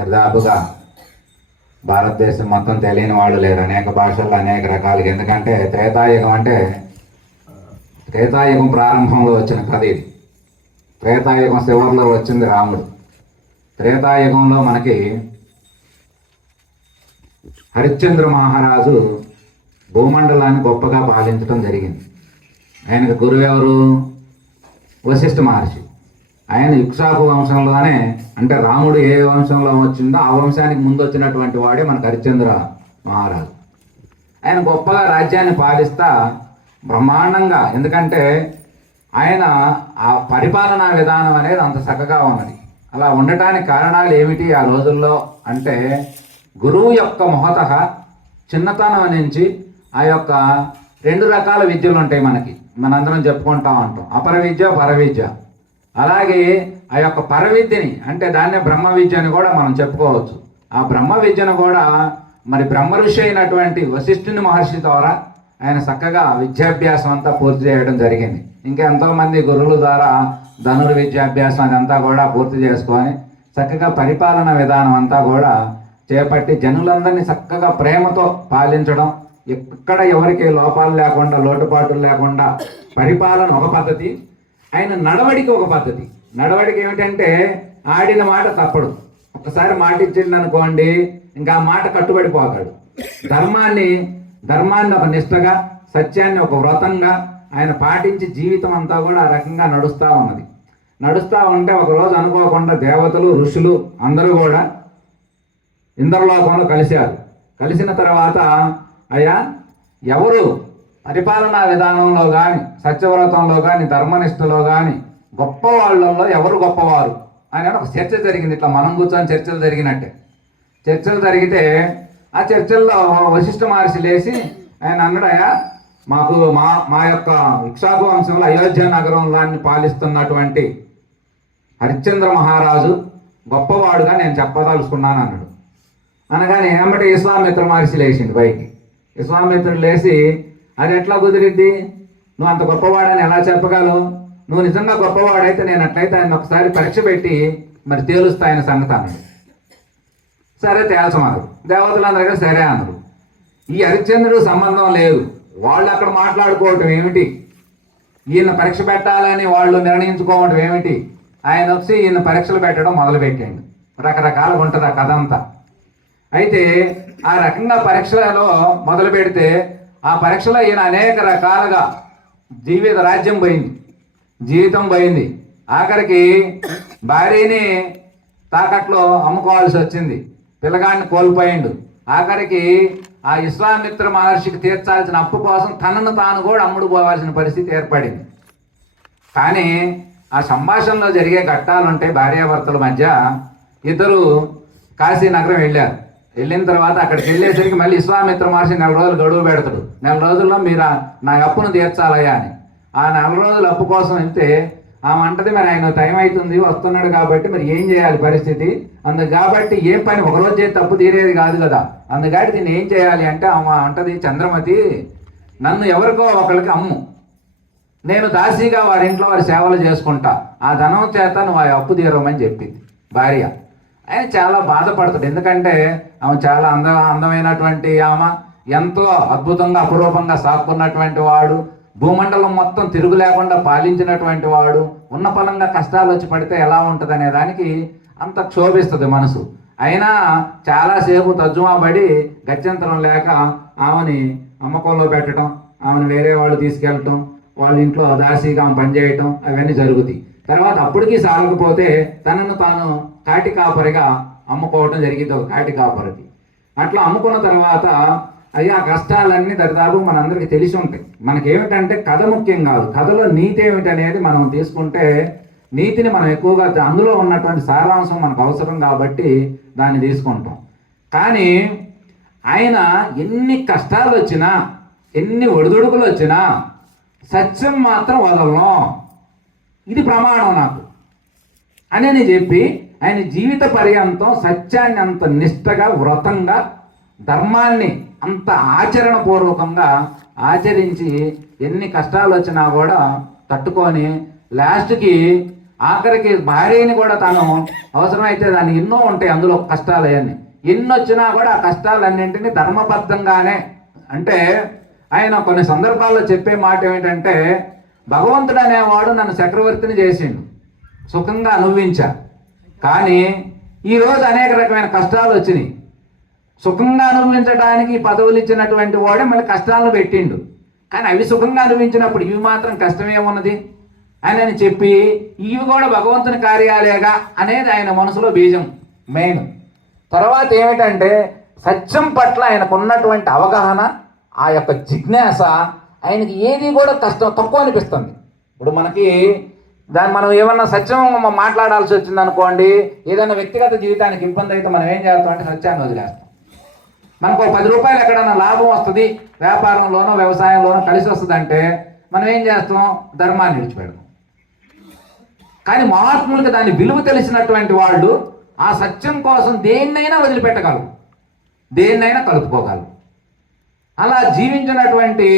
దరిదాపుగా భారతదేశం మొత్తం తెలియని వాళ్ళు లేరు. అనేక భాషల్లో అనేక రకాలుగా. ఎందుకంటే త్రేతాయుగం అంటే త్రేతాయుగం ప్రారంభంలో వచ్చిన కథ ఇది. త్రేతాయుగం చివరిలో వచ్చింది రాముడు. త్రేతాయుగంలో మనకి హరిశ్చంద్ర మహారాజు భూమండలాన్ని గొప్పగా పాలించడం జరిగింది. ఆయనకు గురువు ఎవరు? వశిష్ఠ మహర్షి. ఆయన ఇక్ష్వాకు వంశంలోనే, అంటే రాముడు ఏ వంశంలో వచ్చిందో ఆ వంశానికి ముందు వచ్చినటువంటి వాడే మనకు హరిశ్చంద్ర మహారాజు. ఆయన గొప్పగా రాజ్యాన్ని పాలిస్తా బ్రహ్మాండంగా, ఎందుకంటే ఆయన ఆ పరిపాలనా విధానం అనేది అంత చక్కగా ఉన్నది. అలా ఉండటానికి కారణాలు ఏమిటి ఆ రోజుల్లో అంటే, గురువు యొక్క మొహతః చిన్నతనం నుంచి ఆ యొక్క 2 రకాల విద్యలు ఉంటాయి మనకి, మనందరం చెప్పుకుంటా ఉంటాం. అపర విద్య, పర విద్య. అలాగే ఆ యొక్క పర విద్యని, అంటే దాన్నే బ్రహ్మ విద్య అని కూడా మనం చెప్పుకోవచ్చు. ఆ బ్రహ్మ విద్యను కూడా మరి బ్రహ్మ ఋషి అయినటువంటి వశిష్ఠుని మహర్షి ద్వారా ఆయన చక్కగా విద్యాభ్యాసం అంతా పూర్తి చేయడం జరిగింది. ఇంకా ఎంతోమంది గురువుల ద్వారా ధనుర్విద్యాభ్యాసం అదంతా కూడా పూర్తి చేసుకొని చక్కగా పరిపాలన విధానం అంతా కూడా చేపట్టి జనులందరినీ చక్కగా ప్రేమతో పాలించడం, ఎక్కడ ఎవరికి లోపాలు లేకుండా లోటుపాటులు లేకుండా పరిపాలన ఒక పద్ధతి, ఆయన నడవడికి ఒక పద్ధతి. నడవడికి ఏమిటంటే ఆడిన మాట తప్పడు. ఒకసారి మాట ఇచ్చింది అనుకోండి, ఇంకా ఆ మాట కట్టుబడిపోతాడు. ధర్మాన్ని ఒక నిష్టగా, సత్యాన్ని ఒక వ్రతంగా ఆయన పాటించి జీవితం అంతా కూడా ఆ రకంగా నడుస్తూ ఉన్నది. నడుస్తూ ఉంటే ఒకరోజు అనుకోకుండా దేవతలు, ఋషులు అందరూ కూడా ఇంద్రలోకంలో కలిశారు. కలిసిన తర్వాత అయ్యా, ఎవరు పరిపాలనా విధానంలో కానీ, సత్యవ్రతంలో కానీ, ధర్మనిష్టలో కానీ గొప్ప వాళ్ళల్లో ఎవరు గొప్పవారు అని ఒక చర్చ జరిగింది. ఇట్లా మనం కూర్చొని చర్చలు జరిగినట్టే. చర్చలు జరిగితే ఆ చర్చల్లో వశిష్ఠ మహర్షి లేచి ఆయన అన్నాడయ్యా, మాకు మా యొక్క ఇక్ష్వాకు వంశంలో అయోధ్య నగరంలాన్ని పాలిస్తున్నటువంటి హరిశ్చంద్ర మహారాజు గొప్పవాడుగా నేను చెప్పదలుచుకున్నాను అన్నాడు. అనగానే ఏమంటే విశ్వామిత్ర మహర్షి లేచింది పైకి. విశ్వామిత్రుడు లేచి, అది ఎట్లా కుదిరిద్ది, నువ్వు అంత గొప్పవాడని ఎలా చెప్పగలవు, నువ్వు నిజంగా గొప్పవాడైతే నేను అట్లయితే ఆయన ఒకసారి పరీక్ష పెట్టి మరి తేలుస్తా ఆయన సంగతి అన్నాడు. సరే తేల్చమన్నారు. దేవతలందరూ సరే అన్నారు. ఈ హరిశ్చంద్రుడు సంబంధం లేదు, వాళ్ళు అక్కడ మాట్లాడుకోవటం ఏమిటి, ఈయన పరీక్ష పెట్టాలని వాళ్ళు నిర్ణయించుకోవటం ఏమిటి, ఆయన వచ్చి ఈయన పరీక్షలు పెట్టడం మొదలుపెట్టాడు. రకరకాలుగా ఉంటుంది ఆ కథ అంతా. అయితే ఆ రకంగా పరీక్షలలో మొదలు పెడితే ఆ పరీక్షలో ఈయన అనేక రకాలుగా రాజ్యం పోయింది, జీవితం పోయింది. ఆఖరికి భార్యని తాకట్లో అమ్ముకోవాల్సి వచ్చింది, పిల్లగాడిని కోల్పోయిండు. ఆఖరికి ఆ విశ్వామిత్ర మహర్షికి తీర్చాల్సిన అప్పు కోసం తనను తాను కూడా అమ్ముడు పోవాల్సిన పరిస్థితి ఏర్పడింది. కానీ ఆ సంభాషణలో జరిగే ఘట్టాలుంటాయి. భార్యాభర్తల మధ్య ఇద్దరు కాశీ నగరం వెళ్ళారు. వెళ్ళిన తర్వాత అక్కడికి వెళ్ళేసరికి మళ్ళీ విశ్వామిత్ర మహర్షి 4 రోజులు గడువు పెడతాడు. 4 రోజుల్లో మీరు నా అప్పును తీర్చాలయ్యా అని. ఆ 4 రోజుల అప్పు కోసం వెళ్తే ఆమె అంటది, మరి ఆయన టైం అవుతుంది వస్తున్నాడు కాబట్టి మరి ఏం చేయాలి పరిస్థితి, కాబట్టి ఏం పని ఒకరోజు చేసి తప్పు తీరేది కాదు కదా, అందుకని దీన్ని ఏం చేయాలి అంటే ఆమె అంటది, చంద్రమతి నన్ను ఎవరికో ఒకరికి అమ్ము, నేను దాసీగా వారి ఇంట్లో వారి సేవలు చేసుకుంటా, ఆ ధనం చేత నువ్వు ఆ అప్పు తీరమని చెప్పింది భార్య. ఆయన చాలా బాధపడతాడు. ఎందుకంటే ఆమె చాలా అందమైనటువంటి ఆమె, ఎంతో అద్భుతంగా అపురూపంగా సాక్కున్నటువంటి వాడు, భూమండలం మొత్తం తిరుగు లేకుండా పాలించినటువంటి వాడు, ఉన్న పలంగా కష్టాలు వచ్చి పడితే ఎలా ఉంటుంది అనే దానికి అంత క్షోభిస్తుంది మనసు. అయినా చాలాసేపు తర్జుమా పడి గత్యంతరం లేక ఆమెని అమ్మకంలో పెట్టడం, ఆమెను వేరే వాళ్ళు తీసుకెళ్ళటం, వాళ్ళ ఇంట్లో దాసీగా ఆమె పనిచేయటం అవన్నీ జరుగుతాయి. తర్వాత అప్పటికీ సాగకపోతే తనను తాను కాటి కాపరిగా అమ్ముకోవటం జరిగింది, ఒక కాటి కాపరికి. అట్లా అమ్ముకున్న తర్వాత ఆ కష్టాలన్నీ దరిదాపు మనందరికీ తెలిసి ఉంటాయి. మనకేమిటంటే కథ ముఖ్యం కాదు, కథలో నీతి ఏమిటి అనేది మనం తీసుకుంటే నీతిని మనం ఎక్కువగా అందులో ఉన్నటువంటి సారాంశం మనకు అవసరం కాబట్టి దాన్ని తీసుకుంటాం. కానీ ఆయన ఎన్ని కష్టాలు వచ్చినా, ఎన్ని ఒడిదుడుకులు వచ్చినా సత్యం మాత్రం వదలను, ఇది ప్రమాణం నాకు అని చెప్పి ఆయన జీవిత పర్యంతం సత్యాన్ని అంత నిష్టగా, వ్రతంగా, ధర్మాన్ని అంత ఆచరణపూర్వకంగా ఆచరించి ఎన్ని కష్టాలు వచ్చినా కూడా తట్టుకొని లాస్ట్కి ఆఖరికి భార్యని కూడా తాను అవసరమైతే దాన్ని ఎన్నో ఉంటాయి అందులో కష్టాలు అవన్నీ ఎన్ని వచ్చినా కూడా ఆ కష్టాలన్నింటినీ ధర్మబద్ధంగానే అంటే ఆయన కొన్ని సందర్భాల్లో చెప్పే మాట ఏమిటంటే భగవంతుడు అనేవాడు నన్ను చక్రవర్తిని చేసిండు, సుఖంగా అనుభవించా. కానీ ఈరోజు అనేక రకమైన కష్టాలు వచ్చినాయి. సుఖంగా అనుభవించడానికి పదవులు ఇచ్చినటువంటి వాడే మళ్ళీ కష్టాలను పెట్టిండు. కానీ అవి సుఖంగా అనుభవించినప్పుడు ఇవి మాత్రం కష్టమేమున్నది అని చెప్పి ఇవి కూడా భగవంతుని కార్యాలేగా అనేది ఆయన మనసులో బీజం మెయిన్. తర్వాత ఏమిటంటే సత్యం పట్ల ఆయనకు ఉన్నటువంటి అవగాహన, ఆ యొక్క జిజ్ఞాస ఆయనకి ఏది కూడా కష్టం తక్కువ అనిపిస్తుంది. ఇప్పుడు మనకి దాన్ని మనం ఏమన్నా సత్యం మాట్లాడాల్సి వచ్చింది అనుకోండి, ఏదైనా వ్యక్తిగత జీవితానికి ఇబ్బంది అయితే మనం ఏం చేస్తాం అంటే సత్యాన్ని వదిలేస్తాం. మనకు 10 రూపాయలు ఎక్కడైనా లాభం వస్తుంది, వ్యాపారంలోనో వ్యవసాయంలోనో కలిసి వస్తుంది అంటే మనం ఏం చేస్తాం, ధర్మాన్ని విడిచిపెడతాం. కానీ మహాత్ములకి దాని విలువ తెలిసినటువంటి వాళ్ళు ఆ సత్యం కోసం దేన్నైనా వదిలిపెట్టగలరు, దేన్నైనా కలుపుకోగలరు. అలా జీవించినటువంటి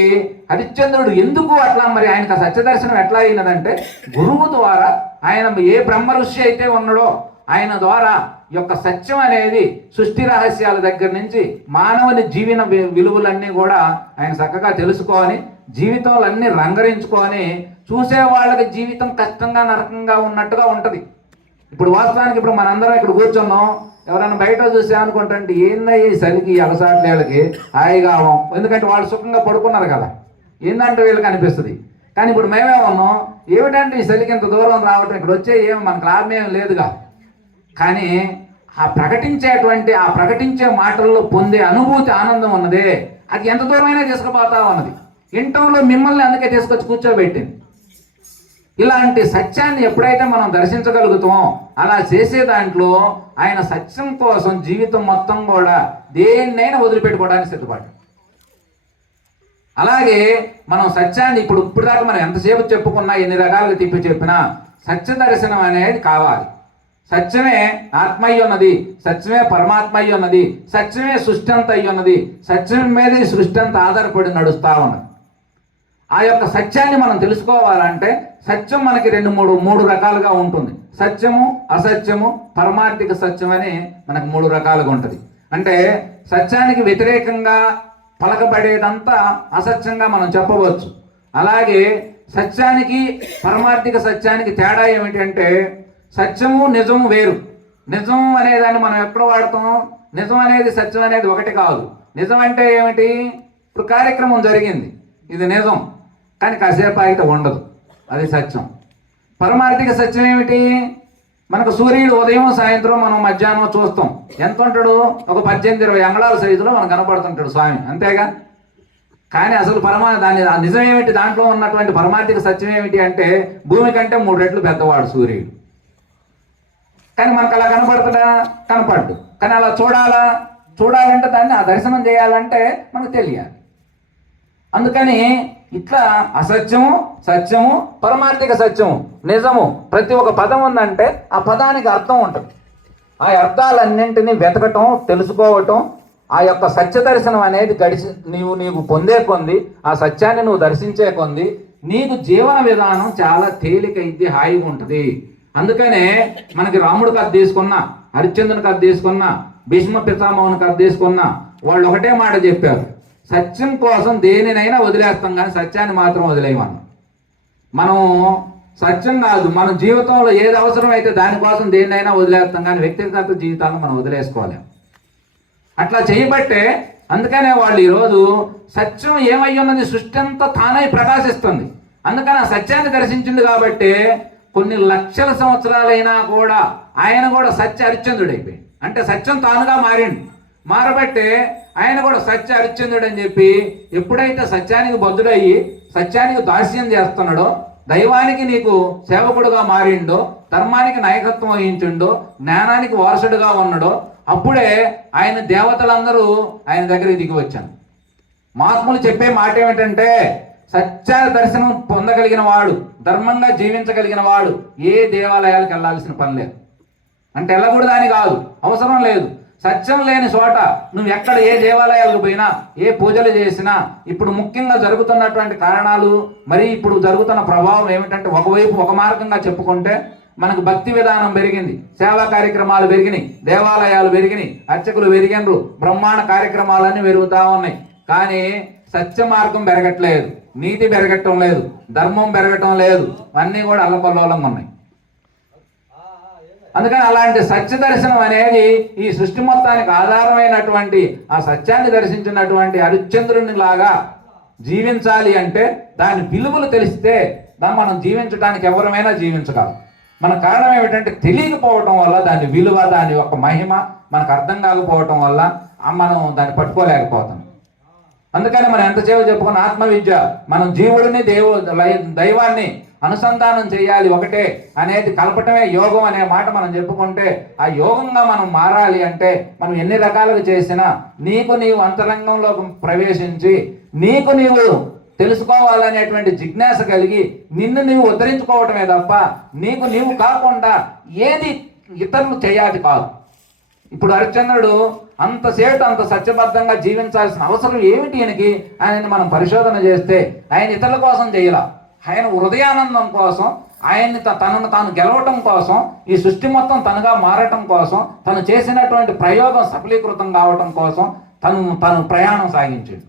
హరిశ్చంద్రుడు ఎందుకు అట్లా మరి ఆయనకు సత్యదర్శనం ఎట్లా అయినదంటే గురువు ద్వారా ఆయన ఏ బ్రహ్మ ఋషి అయితే ఉన్నాడో ఆయన ద్వారా యొక్క సత్యం అనేది సృష్టి రహస్యాల దగ్గర నుంచి మానవుని జీవన విలువలన్నీ కూడా ఆయన చక్కగా తెలుసుకొని జీవితంలో అన్ని రంగరించుకొని చూసే వాళ్ళకి జీవితం కష్టంగా నరకంగా ఉన్నట్టుగా ఉంటుంది. ఇప్పుడు వాస్తవానికి ఇప్పుడు మనందరం ఇక్కడ కూర్చున్నాం, ఎవరైనా బయట చూసామనుకుంటే ఏందయ్యి చలికి అలసాట్లేళ్ళకి హాయిగా అవ్వం, ఎందుకంటే వాళ్ళు సుఖంగా పడుకున్నారు కదా, ఏందంటే వీళ్ళకి అనిపిస్తుంది. కానీ ఇప్పుడు మేమే ఉన్నాం, ఏమిటంటే ఈ చలికి ఇంత దూరం రావటం, ఇక్కడ వచ్చే ఏమి మనకు లాభం ఏమి లేదుగా. కానీ ఆ ప్రకటించే మాటల్లో పొందే అనుభూతి ఆనందం ఉన్నదే, అది ఎంత దూరమైనా తీసుకుపోతా ఉన్నది. ఇంటంలో మిమ్మల్ని అందుకే తీసుకొచ్చి కూర్చోబెట్టింది. ఇలాంటి సత్యాన్ని ఎప్పుడైతే మనం దర్శించగలుగుతామో అలా చేసే దాంట్లో ఆయన సత్యం కోసం జీవితం మొత్తం కూడా దేన్నైనా వదిలిపెట్టుకోవడానికి సిద్ధపడ్డాడు. అలాగే మనం సత్యాన్ని ఇప్పుడు దాకా మనం ఎంతసేపు చెప్పుకున్నా, ఎన్ని రకాలుగా తిప్పి చెప్పినా సత్య దర్శనం అనేది కావాలి. సత్యమే ఆత్మ అయి ఉన్నది, సత్యమే పరమాత్మ అయి ఉన్నది, సత్యమే సృష్టి అంతా అయి ఉన్నది, సత్యం మీద ఈ సృష్టి అంతా ఆధారపడి నడుస్తూ ఉన్నది. ఆ యొక్క సత్యాన్ని మనం తెలుసుకోవాలంటే సత్యం మనకి మూడు రకాలుగా ఉంటుంది. సత్యము, అసత్యము, పరమార్థిక సత్యం అని మనకు 3 రకాలుగా ఉంటుంది. అంటే సత్యానికి వ్యతిరేకంగా పలకబడేదంతా అసత్యంగా మనం చెప్పవచ్చు. అలాగే సత్యానికి పరమార్థిక సత్యానికి తేడా ఏమిటి అంటే సత్యము నిజము వేరు. నిజం అనేదాన్ని మనం ఎప్పుడు వాడతాం, నిజం అనేది సత్యం అనేది ఒకటి కాదు. నిజం అంటే ఏమిటి, ఇప్పుడు కార్యక్రమం జరిగింది, ఇది నిజం, కానీ కాసేపు అయితే ఉండదు, అది సత్యం. పరమార్థిక సత్యం ఏమిటి, మనకు సూర్యుడు ఉదయం సాయంత్రం మనం మధ్యాహ్నం చూస్తాం, ఎంత ఉంటాడు, ఒక 18-20 అంగుళాల సైజులో మనకు కనపడుతుంటాడు స్వామి, అంతేగా. కానీ అసలు దాని నిజం ఏమిటి, దాంట్లో ఉన్నటువంటి పరమార్థిక సత్యం ఏమిటి అంటే భూమి కంటే 3 రెట్లు పెద్దవాడు సూర్యుడు. కానీ మనకు అలా కనపడుతుందా, కనపడ్డు. కానీ అలా చూడాలంటే దాన్ని ఆ దర్శనం చేయాలంటే మనకు తెలియాలి. అందుకని ఇట్లా అసత్యము, సత్యము, పరమార్థిక సత్యము, నిజము, ప్రతి ఒక్క పదం ఉందంటే ఆ పదానికి అర్థం ఉంటుంది. ఆ అర్థాలన్నింటినీ వెతకటం, తెలుసుకోవటం, ఆ యొక్క సత్య దర్శనం అనేది నీవు పొందే కొంది, ఆ సత్యాన్ని నువ్వు దర్శించే కొంది నీకు జీవన విధానం చాలా తేలికైంది, హాయిగా ఉంటుంది. అందుకనే మనకి రాముడు కథ తీసుకున్నా, హరిశ్చంద్రుని కథ తీసుకున్నా, భీష్మ పితామహుని కథ తీసుకున్నా, వాళ్ళు ఒకటే మాట చెప్పారు, సత్యం కోసం దేనినైనా వదిలేస్తాం కానీ సత్యాన్ని మాత్రం వదిలేయమన్నాం. మనం సత్యం కాదు, మన జీవితంలో ఏది అవసరం అయితే దానికోసం దేన్నైనా వదిలేస్తాం కానీ వ్యక్తిగత జీవితాలను మనం వదిలేసుకోలేం. అట్లా చేయబట్టే అందుకనే వాళ్ళు ఈరోజు సత్యం ఏమై ఉన్నది, సృష్టి అంతా తానై ప్రకాశిస్తుంది. అందుకని ఆ సత్యాన్ని దర్శించింది కాబట్టి కొన్ని లక్షల సంవత్సరాలైనా కూడా ఆయన కూడా సత్య హరిశ్చంద్రుడు అయిపోయింది. అంటే సత్యం తానుగా మారబట్టే ఆయన కూడా సత్య హరిశ్చంద్రుడు అని చెప్పి ఎప్పుడైతే సత్యానికి బద్ధుడయ్యి సత్యానికి దాస్యం చేస్తున్నాడో, దైవానికి నీకు సేవకుడుగా మారిండో, ధర్మానికి నాయకత్వం వహించిండో, జ్ఞానానికి వారసుడుగా ఉన్నాడో, అప్పుడే ఆయన దేవతలందరూ ఆయన దగ్గరికి దిగి వచ్చాను. మహాత్ములు చెప్పే మాట ఏమిటంటే సత్య దర్శనం పొందగలిగిన వాడు, ధర్మంగా జీవించగలిగిన వాడు ఏ దేవాలయాలకు వెళ్ళాల్సిన పని లేదు. అంటే వెళ్ళకూడదని కాదు, అవసరం లేదు. సత్యం లేని చోట నువ్వు ఎక్కడ ఏ దేవాలయాలకు పోయినా, ఏ పూజలు చేసినా, ఇప్పుడు ముఖ్యంగా జరుగుతున్నటువంటి కారణాలు, మరి ఇప్పుడు జరుగుతున్న ప్రభావం ఏమిటంటే ఒకవైపు ఒక మార్గంగా చెప్పుకుంటే మనకు భక్తి విధానం పెరిగింది, సేవా కార్యక్రమాలు పెరిగినాయి, దేవాలయాలు పెరిగినాయి, అర్చకులు పెరిగినరు, బ్రహ్మాండ కార్యక్రమాలన్నీ పెరుగుతూ ఉన్నాయి. కానీ సత్య మార్గం పెరగట్లేదు, నీతి పెరగటం లేదు, ధర్మం పెరగటం లేదు, అన్నీ కూడా అల్లకల్లోలంగా ఉన్నాయి. అందుకని అలాంటి సత్య దర్శనం అనేది ఈ సృష్టి మొత్తానికి ఆధారమైనటువంటి ఆ సత్యాన్ని దర్శించినటువంటి హరిశ్చంద్రుని లాగా జీవించాలి అంటే దాని విలువలు తెలిస్తే దాన్ని మనం జీవించడానికి ఎవరమైనా జీవించగలం. మన కారణం ఏమిటంటే తెలియకపోవటం వల్ల దాని విలువ, దాని యొక్క మహిమ మనకు అర్థం కాకపోవటం వల్ల మనం దాన్ని పట్టుకోలేకపోతాం. అందుకని మనం ఎంతసేపు చెప్పుకున్న ఆత్మవిద్య, మనం జీవుడిని దైవాన్ని అనుసంధానం చేయాలి ఒకటే అనేది కలపటమే యోగం అనే మాట మనం చెప్పుకుంటే, ఆ యోగంగా మనం మారాలి అంటే మనం ఎన్ని రకాలుగా చేసినా నీకు నీవు అంతరంగంలోకి ప్రవేశించి నీకు నీవు తెలుసుకోవాలనేటువంటి జిజ్ఞాస కలిగి నిన్ను నీవు ఉద్ధరించుకోవటమే తప్ప నీకు నీవు కాకుండా ఏది ఇతరులు చేయాలి కాదు. ఇప్పుడు హరిశ్చంద్రుడు అంతసేపు అంత సత్యబద్ధంగా జీవించాల్సిన అవసరం ఏమిటి ఆయనకి? ఆయనని మనం పరిశోధన చేస్తే ఆయన ఇతరుల కోసం చేయాల, ఆయన హృదయానందం కోసం, ఆయన్ని తనను తాను గెలవటం కోసం, ఈ సృష్టి మొత్తం తనగా మారటం కోసం, తను చేసినటువంటి ప్రయోగం సఫలీకృతం కావటం కోసం తను ప్రయాణం సాగించాడు.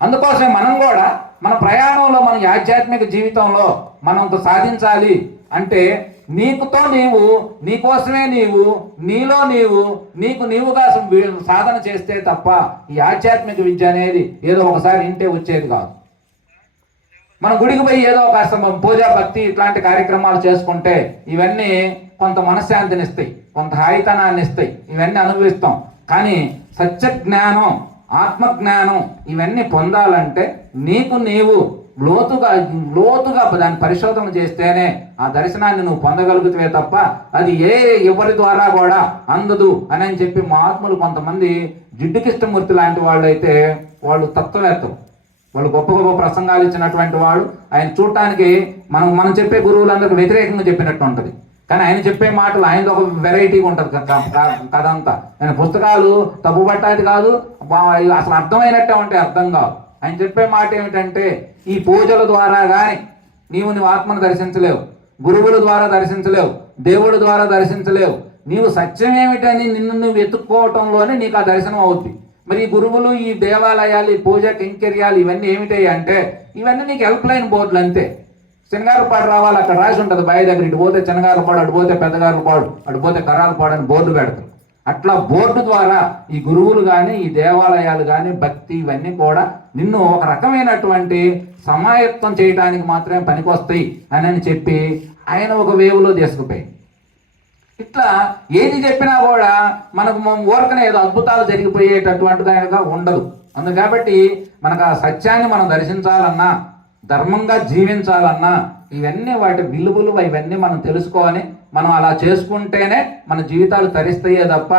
అందుకోసమే మనం కూడా మన ప్రయాణంలో మన ఆధ్యాత్మిక జీవితంలో మనం సాధించాలి అంటే నీకుతో నీవు, నీకోసమే నీవు, నీలో నీవు, నీకు నీవుగా సాధన చేస్తే తప్ప ఈ ఆధ్యాత్మిక విద్య అనేది ఏదో ఒకసారి ఇంటే వచ్చేది కాదు. మన గుడికి పోయి ఏదో కాస్త పూజా భక్తి ఇట్లాంటి కార్యక్రమాలు చేసుకుంటే ఇవన్నీ కొంత మనశ్శాంతిని ఇస్తాయి, కొంత హాయితనాన్ని ఇస్తాయి, ఇవన్నీ అనుభవిస్తాం. కానీ సత్య జ్ఞానం, ఆత్మజ్ఞానం ఇవన్నీ పొందాలంటే నీకు నీవు లోతుగా దాన్ని పరిశోధన చేస్తేనే ఆ దర్శనాన్ని నువ్వు పొందగలుగుతావే తప్ప అది ఎవరి ద్వారా కూడా అందదు అని చెప్పి మహాత్ములు కొంతమంది జిడ్డు కృష్ణమూర్తి లాంటి వాళ్ళు అయితే వాళ్ళు తత్వవేత్తలు, వాళ్ళు గొప్ప గొప్ప ప్రసంగాలు ఇచ్చినటువంటి వాడు. ఆయన చూడటానికి మనం చెప్పే గురువులందరికీ వ్యతిరేకంగా చెప్పినట్టు ఉంటుంది, కానీ ఆయన చెప్పే మాటలు ఆయనది ఒక వెరైటీగా ఉంటుంది కథంతా. ఆయన పుస్తకాలు తప్పుపట్టాది కాదు, అసలు అర్థమైనట్టే ఉంటే అర్థం కాదు. ఆయన చెప్పే మాట ఏమిటంటే ఈ పూజల ద్వారా కానీ నీవు ఆత్మను దర్శించలేవు, గురువుల ద్వారా దర్శించలేవు, దేవుడి ద్వారా దర్శించలేవు. నీవు సత్యం ఏమిటని నిన్ను నువ్వు వెతుక్కోవటంలోనే నీకు ఆ దర్శనం అవుద్ది. మరి ఈ గురువులు, ఈ దేవాలయాలు, ఈ పూజ కైంకర్యాలు ఇవన్నీ ఏమిటాయి అంటే ఇవన్నీ నీకు హెల్ప్ లైన్ బోర్డులు అంతే. శనగారపాడు రావాలి, అక్కడ రాసి ఉంటుంది బావి దగ్గర, ఇటు పోతే శనగారపాడు, అటు పోతే పెద్దగారపాడు, అటు పోతే కరాలపాడు అని బోర్డు పెడతారు. అట్లా బోర్డు ద్వారా ఈ గురువులు కానీ, ఈ దేవాలయాలు కానీ, భక్తి ఇవన్నీ కూడా నిన్ను ఒక రకమైనటువంటి సమాయత్తం చేయడానికి మాత్రమే పనికొస్తాయి అని చెప్పి ఆయన ఒక వేవులో తీసుకుపోయి, ఇట్లా ఏది చెప్పినా కూడా మనకు ఊరకనే ఏదో అద్భుతాలు జరిగిపోయేటటువంటిగా ఉండదు. అందుకు కాబట్టి మనకు ఆ సత్యాన్ని మనం దర్శించాలన్నా, ధర్మంగా జీవించాలన్నా ఇవన్నీ వాటి విలువలు ఇవన్నీ మనం తెలుసుకోవాలి. మనం అలా చేసుకుంటేనే మన జీవితాలు తరిస్తాయే తప్ప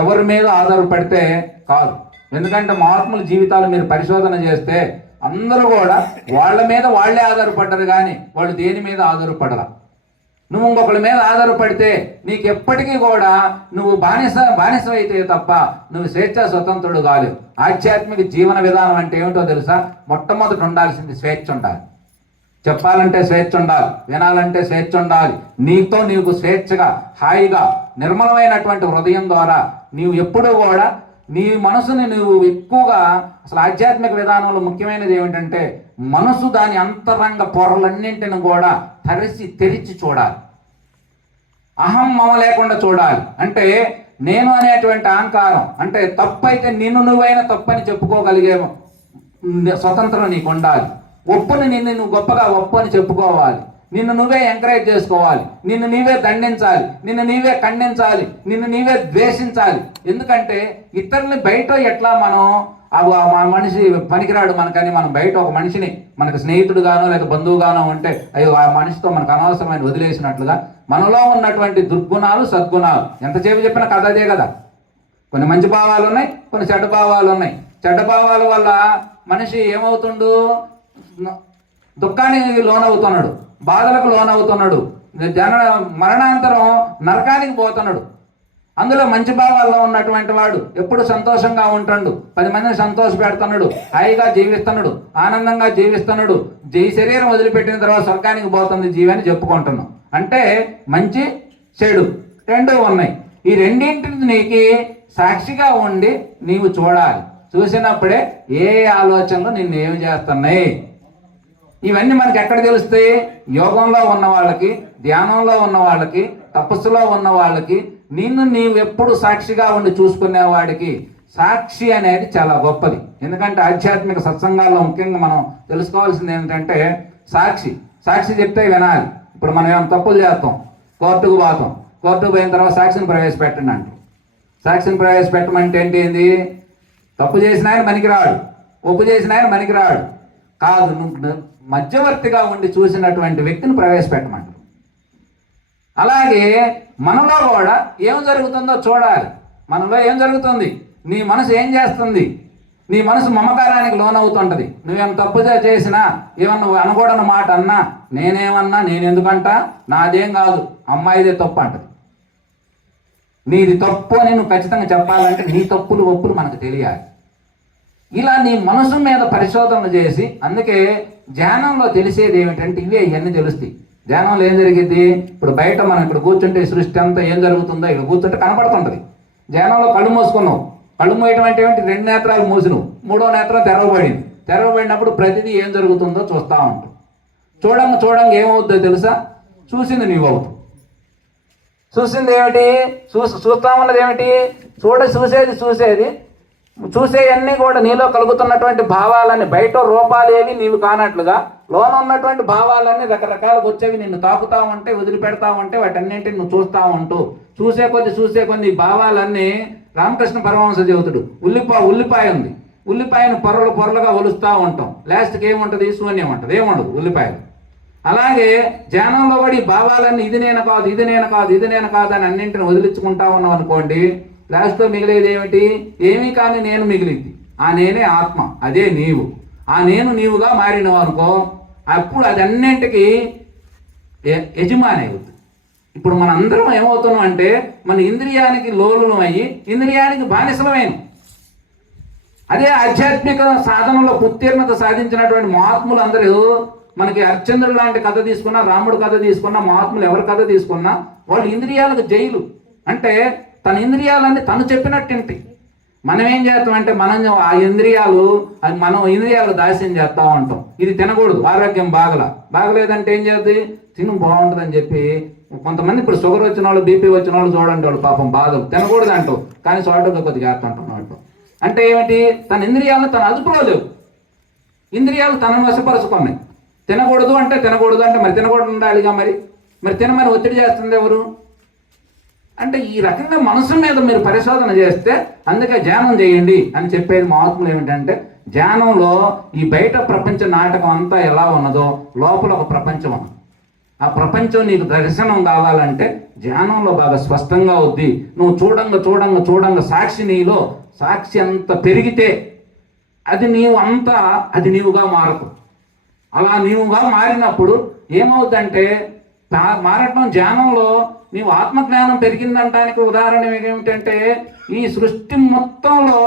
ఎవరి మీద ఆధారపడితే కాదు. ఎందుకంటే మహాత్ముల జీవితాలు మీరు పరిశోధన చేస్తే అందరూ కూడా వాళ్ళ మీద వాళ్ళే ఆధారపడ్డారు, కానీ వాళ్ళు దేని మీద ఆధారపడరా. నువ్వు ఇంకొకరి మీద ఆధారపడితే నీకు ఎప్పటికీ కూడా నువ్వు బానిస అయితే తప్ప నువ్వు స్వేచ్ఛ స్వతంత్రుడు కాలేవు. ఆధ్యాత్మిక జీవన విధానం అంటే ఏమిటో తెలుసా? మొట్టమొదటి ఉండాల్సింది స్వేచ్ఛ ఉండాలి. చెప్పాలంటే స్వేచ్ఛ ఉండాలి, వినాలంటే స్వేచ్ఛ ఉండాలి. నీతో నీకు స్వేచ్ఛగా, హాయిగా, నిర్మలమైనటువంటి హృదయం ద్వారా నీవు ఎప్పుడూ కూడా నీ మనసుని నువ్వు ఎక్కువగా, అసలు ఆధ్యాత్మిక విధానంలో ముఖ్యమైనది ఏమిటంటే మనసు దాని అంతరంగ పొరలన్నింటిని కూడా తెరిచి చూడాలి. అహం మమ లేకుండా చూడాలి. అంటే నేను అనేటువంటి అహంకారం అంటే తప్పు అయితే నిన్ను నువ్వైనా తప్పని చెప్పుకోగలిగే స్వతంత్రం నీకు ఉండాలి. ఒప్పుని నువ్వు గొప్పగా ఒప్పు అని చెప్పుకోవాలి. నిన్ను నువ్వే ఎంకరేజ్ చేసుకోవాలి, నిన్ను నీవే దండించాలి, నిన్ను నీవే ఖండించాలి, నిన్ను నీవే ద్వేషించాలి. ఎందుకంటే ఇతరుల్ని బయట ఎట్లా మనం ఆ మనిషి పనికిరాడు మనకని మనం బయట ఒక మనిషిని మనకు స్నేహితుడుగానో లేదా బంధువుగానో ఉంటే అయ్యో ఆ మనిషితో మనకు అనవసరమైన వదిలేసినట్లుగా మనలో ఉన్నటువంటి దుర్గుణాలు, సద్గుణాలు ఎంతసేపు చెప్పినా కథ అదే కదా. కొన్ని మంచి భావాలు ఉన్నాయి, కొన్ని చెడ్డ భావాలు ఉన్నాయి. చెడ్డ భావాల వల్ల మనిషి ఏమవుతుండు? దుఃఖానికి లోనవుతున్నాడు, బాధలకు లోనవుతున్నాడు, మరణాంతరం నరకానికి పోతున్నాడు. అందులో మంచి భావాల్లో ఉన్నటువంటి వాడు ఎప్పుడు సంతోషంగా ఉంటాడు, 10 మందిని సంతోష పెడుతున్నాడు, హాయిగా జీవిస్తున్నాడు, ఆనందంగా జీవిస్తున్నాడు. శరీరం వదిలిపెట్టిన తర్వాత స్వర్గానికి పోతుంది జీవని చెప్పుకుంటున్నాం. అంటే మంచి చెడు రెండూ ఉన్నాయి. ఈ రెండింటిని నీకు సాక్షిగా ఉండి నీవు చూడాలి. చూసినప్పుడే ఏ ఆలోచనలు నిన్ను ఏమి చేస్తున్నాయి. ఇవన్నీ మనకి ఎక్కడ తెలుస్తాయి? యోగంలో ఉన్న వాళ్ళకి, ధ్యానంలో ఉన్న వాళ్ళకి, తపస్సులో ఉన్న వాళ్ళకి, నిన్ను నీవు ఎప్పుడు సాక్షిగా ఉండి చూసుకునేవాడికి. సాక్షి అనేది చాలా గొప్పది. ఎందుకంటే ఆధ్యాత్మిక సత్సంగాల్లో ముఖ్యంగా మనం తెలుసుకోవాల్సింది ఏమిటంటే సాక్షి చెప్తే వినాలి. ఇప్పుడు మనం ఏమైనా తప్పులు చేస్తాం, కోర్టుకు పోతాం, కోర్టుకు పోయిన తర్వాత సాక్షిని ప్రవేశపెట్టండి అంట. సాక్షిని ప్రవేశపెట్టమంటే ఏంటి? తప్పు చేసిన ఆయన పనికిరాడు, ఒప్పు చేసిన ఆయన పనికిరాడు. కాదు, నువ్వు మధ్యవర్తిగా ఉండి చూసినటువంటి వ్యక్తిని ప్రవేశపెట్టమంటారు. అలాగే మనలో కూడా ఏం జరుగుతుందో చూడాలి. మనలో ఏం జరుగుతుంది, నీ మనసు ఏం చేస్తుంది? నీ మనసు మమకారానికి లోనవుతుంటది. నువ్వేం తప్పు చేసినా, ఏమన్నా అనకూడని మాట అన్నా, నేనేమన్నా, నేనెందుకంట, నాదేం కాదు, అమ్మాయిదే తప్పు అంటది. నీది తప్పు అని నువ్వు ఖచ్చితంగా చెప్పాలంటే నీ తప్పులు ఒప్పులు మనకు తెలియాలి. ఇలా నీ మనసు మీద పరిశోధన చేసి, అందుకే ధ్యానంలో తెలిసేది ఏమిటంటే ఇవన్నీ తెలుస్తాయి. ధ్యానంలో ఏం జరిగింది? ఇప్పుడు బయట మనం ఇక్కడ కూర్చుంటే సృష్టి అంతా ఏం జరుగుతుందో ఇక్కడ కూర్చుంటే కనపడుతుంటది. ధ్యానంలో కళ్ళు మూసుకున్నావు, కళ్ళు మూయటం అంటే ఏమిటి? 2 నేత్రాలు మూసినావు, 3వ నేత్రం తెరవబడింది. తెరవబడినప్పుడు ప్రతిదీ ఏం జరుగుతుందో చూస్తూ ఉంటాం. చూడంగా ఏమవుతుందో తెలుసా? చూసింది నీవు అవుతుంది. చూసింది ఏమిటి? చూస్తా ఉన్నది ఏమిటి? చూసేవన్నీ కూడా నీలో కలుగుతున్నటువంటి భావాలన్నీ, బయట రూపాలు ఏవి నీవు కానట్లుగా లోన ఉన్నటువంటి భావాలన్నీ రకరకాలుగా వచ్చేవి నిన్ను తాకుతా ఉంటే, వదిలిపెడతా ఉంటే, వాటన్నింటిని నువ్వు చూస్తూ ఉంటూ చూసే కొద్ది ఈ భావాలన్నీ రామకృష్ణ పరమహంస చెబుతుడు. ఉల్లిపాయ ఉంది, ఉల్లిపాయను పొరలుగా ఒలుస్తూ ఉంటాం, లాస్ట్కి ఏముంటుంది? శూన్యం ఉంటుంది, ఏముండదు ఉల్లిపాయలు. అలాగే ధ్యానంలో కూడా ఈ భావాలన్నీ ఇది నేను కాదు అని అన్నింటిని వదిలించుకుంటా ఉన్నాం అనుకోండి, లాస్ట్లో మిగిలేది ఏమిటి? ఏమీ కానీ నేను మిగిలింది. ఆ నేనే ఆత్మ, అదే నీవు. ఆ నేను నీవుగా మారినవు అనుకో, అప్పుడు అది అన్నింటికి యజమాని అవుతుంది. ఇప్పుడు మన అందరం ఏమవుతున్నాం అంటే, మన ఇంద్రియానికి లోలులం అయ్యి ఇంద్రియానికి బానిసలమైన. అదే ఆధ్యాత్మిక సాధనలో ఉత్తీర్ణత సాధించినటువంటి మహాత్ములు అందరూ, మనకి అర్చంద్రుడు లాంటి కథ తీసుకున్నా, రాముడు కథ తీసుకున్నా, మహాత్ములు ఎవరి కథ తీసుకున్నా, వాళ్ళు ఇంద్రియాలకు జైలు. అంటే తన ఇంద్రియాలన్నీ తను చెప్పినట్టింటి. మనం ఏం చేస్తామంటే మనం ఇంద్రియాలు దాస్యం చేస్తూ ఉంటాం. ఇది తినకూడదు, ఆరోగ్యం బాగలేదంటే ఏం చేద్ది? తిను బాగుంటుందని చెప్పి కొంతమంది ఇప్పుడు షుగర్ వచ్చిన వాళ్ళు, బీపీ వచ్చిన వాళ్ళు చూడండి, వాళ్ళు పాపం బాధలు తినకూడదు అంటూ, కానీ సోటగా కొద్దిగా చేస్తుంటాం. అంటే ఏమిటి? తన ఇంద్రియాలను తన అదుపులో లేవు. ఇంద్రియాలు తనను వశపరుచుకున్నాయి. తినకూడదు అంటే మరి తినకూడదు ఉండాలిగా. మరి తినమని ఒత్తిడి చేస్తుంది ఎవరు? అంటే ఈ రకంగా మనసు మీద మీరు పరిశోధన చేస్తే, అందుకే ధ్యానం చేయండి అని చెప్పేది మహాత్ములు ఏమిటంటే, ధ్యానంలో ఈ బయట ప్రపంచ నాటకం అంతా ఎలా ఉన్నదో లోపల ఒక ప్రపంచం ఉంది. ఆ ప్రపంచం నీకు దర్శనం కావాలంటే ధ్యానంలో బాగా స్పష్టంగా అవుద్ది. నువ్వు చూడంగా నీలో సాక్షి అంత పెరిగితే అది నీవుగా మారదు. అలా నీవుగా మారినప్పుడు ఏమవుద్దంటే, మారటం ధ్యానంలో నీవు ఆత్మజ్ఞానం పెరిగిందంటానికి ఉదాహరణ ఏమిటంటే, ఈ సృష్టి మొత్తంలో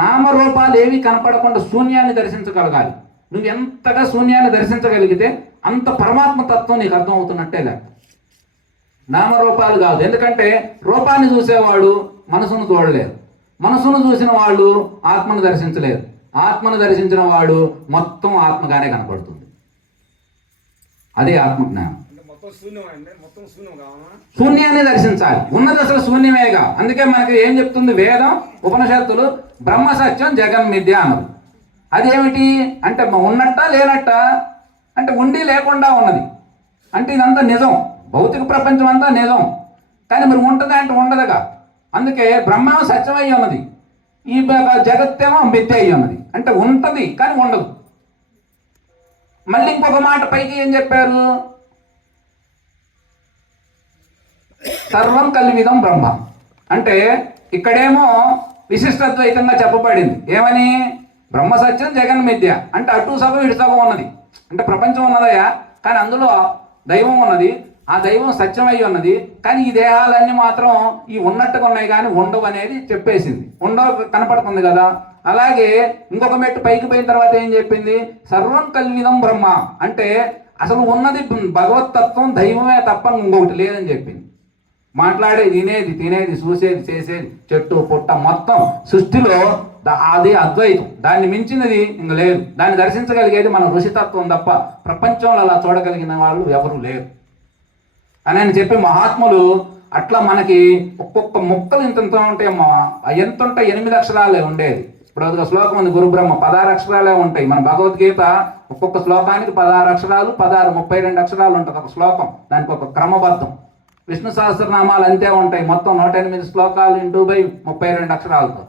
నామరూపాలు ఏవి కనపడకుండా శూన్యాన్ని దర్శించగలగాలి. నువ్వు ఎంతగా శూన్యాన్ని దర్శించగలిగితే అంత పరమాత్మ తత్వం నీకు అర్థం అవుతున్నట్టే లెక్క. నామరూపాలు కాదు. ఎందుకంటే రూపాన్ని చూసేవాడు మనసును చూడలేరు, మనసును చూసిన వాళ్ళు ఆత్మను దర్శించలేరు, ఆత్మను దర్శించిన వాడు మొత్తం ఆత్మగానే కనపడుతుంది. అదే ఆత్మజ్ఞానం. శూన్యాన్ని దర్శించాలి. ఉన్నది అసలు శూన్యమేగా. అందుకే మనకి ఏం చెప్తుంది వేదం, ఉపనిషత్తులు? బ్రహ్మ సత్యం జగన్ మిథ్య అన్నది. అదేమిటి అంటే ఉన్నట్ట లేనట్ట అంటే ఉండి లేకుండా ఉన్నది. అంటే ఇదంతా నిజం, భౌతిక ప్రపంచం అంతా నిజం. కానీ మరి ఉంటుందా అంటే ఉండదుగా. అందుకే బ్రహ్మ సత్యమై ఉన్నది, ఈ జగత్తేమో మిథ్య అయి ఉన్నది. అంటే ఉంటుంది కానీ ఉండదు. మళ్ళీ ఇంకొక మాట పైకి ఏం చెప్పారు? సర్వం కల్విదం బ్రహ్మ. అంటే ఇక్కడేమో విశిష్టద్వైతంగా చెప్పబడింది. ఏమని? బ్రహ్మ సత్యం జగన్ మిథ్య. అంటే అటు సగం ఇటు సగం ఉన్నది. అంటే ప్రపంచం ఉన్నదయా, కానీ అందులో దైవం ఉన్నది, ఆ దైవం సత్యమై ఉన్నది, కానీ ఈ దేహాలన్నీ మాత్రం ఈ ఉన్నట్టుగా ఉన్నాయి కానీ ఉండవు అనేది చెప్పేసింది. ఉండవు కనపడుతుంది కదా. అలాగే ఇంకొక మెట్టు పైకి పోయిన తర్వాత ఏం చెప్పింది? సర్వం కల్విదం బ్రహ్మ, అంటే అసలు ఉన్నది భగవతత్వం, దైవమే తప్ప ఇంకొకటి లేదని చెప్పింది. మాట్లాడేది, వినేది, తినేది, చూసేది, చేసేది, చెట్టు పుట్ట మొత్తం సృష్టిలో అది అద్వైతం. దాన్ని మించినది ఇంక లేదు. దాన్ని దర్శించగలిగేది మన ఋషితత్వం తప్ప ప్రపంచంలో అలా చూడగలిగిన వాళ్ళు ఎవరు లేరు అని అని చెప్పి మహాత్ములు అట్లా మనకి ఒక్కొక్క ముక్కలు ఇంత ఉంటాయేమో, ఎంత ఉంటాయి? 8 అక్షరాలే ఉండేది. ఇప్పుడు ఒక శ్లోకం ఉంది, గురు బ్రహ్మ 16 అక్షరాలే ఉంటాయి. మన భగవద్గీత ఒక్కొక్క శ్లోకానికి 16 అక్షరాలు, 32 అక్షరాలు ఉంటుంది ఒక శ్లోకం. దానికి ఒక క్రమబద్ధం. విష్ణు సహస్రనామాలు అంతే ఉంటాయి, మొత్తం 108 శ్లోకాలు × 32 అక్షరాలతో.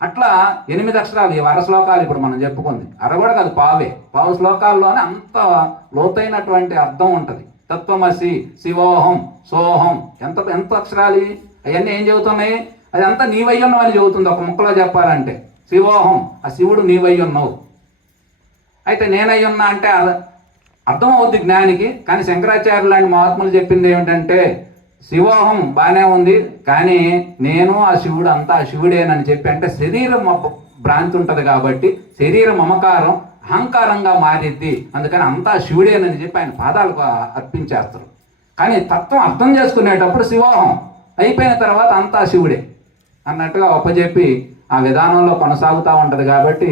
అట్లా 8 అక్షరాలు, ఈ 100 శ్లోకాలు ఇప్పుడు మనం చెప్పుకుంది. కూడా కాదు, పావు శ్లోకాల్లోనే అంత లోతైనటువంటి అర్థం ఉంటుంది. తత్వమసి, శివోహం, సోహం, ఎంత అక్షరాలు అవన్నీ ఏం చెబుతున్నాయి? అదంతా నీవయ్యున్నావు అని చెబుతుంది ఒక ముక్కలో చెప్పాలంటే. శివోహం, ఆ శివుడు నీవయ్యున్నావు. అయితే నేనయ్యున్నా అంటే అర్థం అవుద్ది జ్ఞానికి. కానీ శంకరాచార్యులు లాంటి మహాత్ములు చెప్పింది ఏమిటంటే, శివోహం బాగానే ఉంది, కానీ నేను ఆ శివుడు అంతా ఆ శివుడేనని చెప్పి, అంటే శరీరం భ్రాంతి ఉంటుంది కాబట్టి శరీర మమకారం అహంకారంగా మారిద్ది, అందుకని అంతా శివుడేనని చెప్పి ఆయన పాదాలకు అర్పించేస్తారు. కానీ తత్వం అర్థం చేసుకునేటప్పుడు శివోహం అయిపోయిన తర్వాత అంతా శివుడే అన్నట్టుగా ఒప్పజెప్పి ఆ విధానంలో కొనసాగుతూ ఉంటుంది. కాబట్టి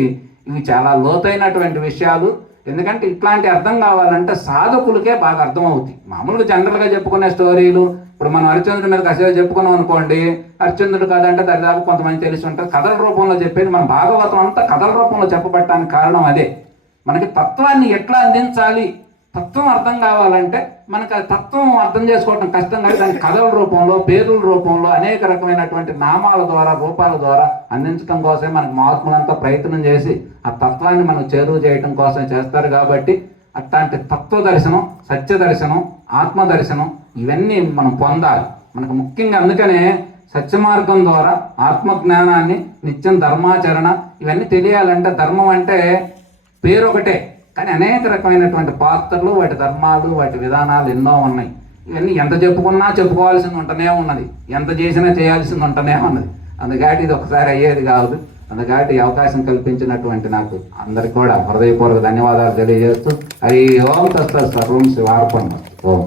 ఇవి చాలా లోతైనటువంటి విషయాలు. ఎందుకంటే ఇట్లాంటి అర్థం కావాలంటే సాధకులకే బాగా అర్థం అవుతాయి. మామూలుగా జనరల్గా చెప్పుకునే స్టోరీలు, ఇప్పుడు మనం హరిశ్చంద్రుడి మీద కసేపు చెప్పుకున్నాం అనుకోండి, హరిశ్చంద్రుడు కదంటే దరిదాపు కొంతమంది తెలిసి ఉంటుంది. కథల రూపంలో చెప్పేది మన భాగవతం అంతా కథల రూపంలో చెప్పబట్టడానికి కారణం అదే. మనకి తత్వాన్ని ఎట్లా అందించాలి, తత్వం అర్థం కావాలంటే మనకు ఆ తత్వం అర్థం చేసుకోవడం కష్టం కాదు. దాని కథల రూపంలో, పేరుల రూపంలో, అనేక రకమైనటువంటి నామాల ద్వారా, రూపాల ద్వారా అందించడం కోసమే మనకు మహాత్ములంతా ప్రయత్నం చేసి ఆ తత్వాన్ని మనం చేరువ చేయడం కోసం చేస్తారు. కాబట్టి అట్లాంటి తత్వ దర్శనం, సత్య దర్శనం, ఆత్మ దర్శనం ఇవన్నీ మనం పొందాలి. మనకు ముఖ్యంగా అందుకనే సత్య మార్గం ద్వారా ఆత్మజ్ఞానాన్ని, నిత్యం ధర్మాచరణ ఇవన్నీ తెలియాలంటే, ధర్మం అంటే పేరు ఒకటే కానీ అనేక రకమైనటువంటి పాత్రలు, వాటి ధర్మాలు, వాటి విధానాలు ఎన్నో ఉన్నాయి. ఇవన్నీ ఎంత చెప్పుకున్నా చెప్పుకోవాల్సింది ఉంటూనే ఉన్నది, ఎంత చేసినా చేయాల్సింది ఉంటూనే ఉన్నది. అందుకని ఇది ఒకసారి అయ్యేది కాదు. అందుకని ఈ అవకాశం కల్పించినటువంటి నాకు అందరికి కూడా హృదయపూర్వక ధన్యవాదాలు తెలియజేస్తూ, హరి ఓం తత్సత్ సర్వం శివార్పణం. ఓం.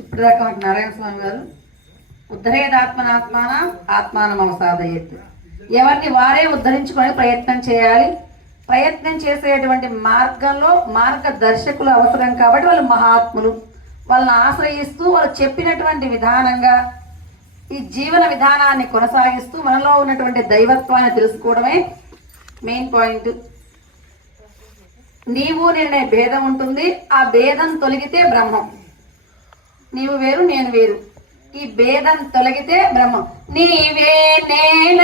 ఇప్పుడు దాకా నారాయణ స్వామి గారు ఉద్ధరేదాత్మనాత్మాన ఆత్మానం సాధయేత్, ఎవరిని వారే ఉద్ధరించుకొని ప్రయత్నం చేయాలి. ప్రయత్నం చేసేటువంటి మార్గంలో మార్గదర్శకులు అవసరం. కాబట్టి వాళ్ళు మహాత్ములు, వాళ్ళని ఆశ్రయిస్తూ వాళ్ళు చెప్పినటువంటి విధానంగా ఈ జీవన విధానాన్ని కొనసాగిస్తూ మనలో ఉన్నటువంటి దైవత్వాన్ని తెలుసుకోవడమే మెయిన్ పాయింట్. నీవు నేనే భేదం ఉంటుంది, ఆ భేదం తొలగితే బ్రహ్మం. నీవు వేరు, నేను వేరు, ఈ భేదం తొలగితే బ్రహ్మం. నీవే నేల